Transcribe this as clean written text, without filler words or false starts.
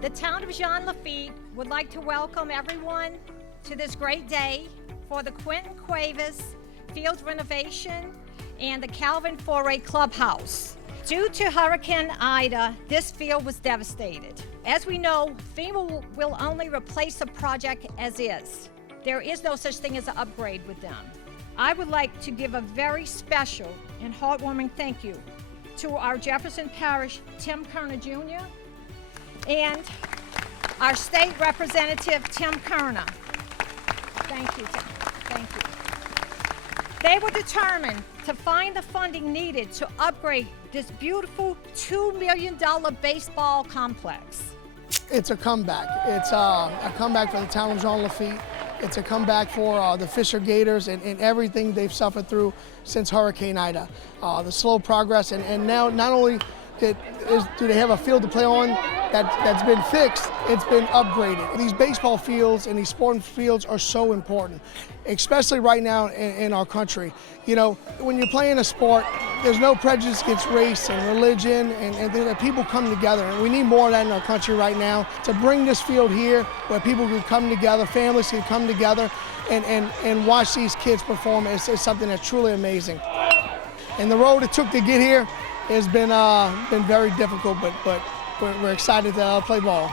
The town of Jean Lafitte would like to welcome everyone to this great day for the Quinten Couevas Field renovation and the Calvin Foray Clubhouse. Due to Hurricane Ida, this field was devastated. As we know, FEMA will only replace the project as is. There is no such thing as an upgrade with them. I would like to give a very special and heartwarming thank you to our Jefferson Parish Tim Kerner Jr. and our state representative Tim Kerner. Thank you, Tim. Thank you. They were determined to find the funding needed to upgrade this beautiful $2 million baseball complex. It's a comeback. It's a comeback for the town of Jean Lafitte. It's a comeback for the Fisher Gators and everything they've suffered through since Hurricane Ida. The slow progress, and now not only do they have a field to play on that's been fixed, it's been upgraded. These baseball fields and these sporting fields are so important, especially right now in our country. You know, when you're playing a sport, there's no prejudice against race and religion, and people come together. And we need more of that in our country right now, to bring this field here where people can come together, families can come together and watch these kids perform. It's something that's truly amazing. And the road it took to get here has been very difficult, but we're excited to play ball.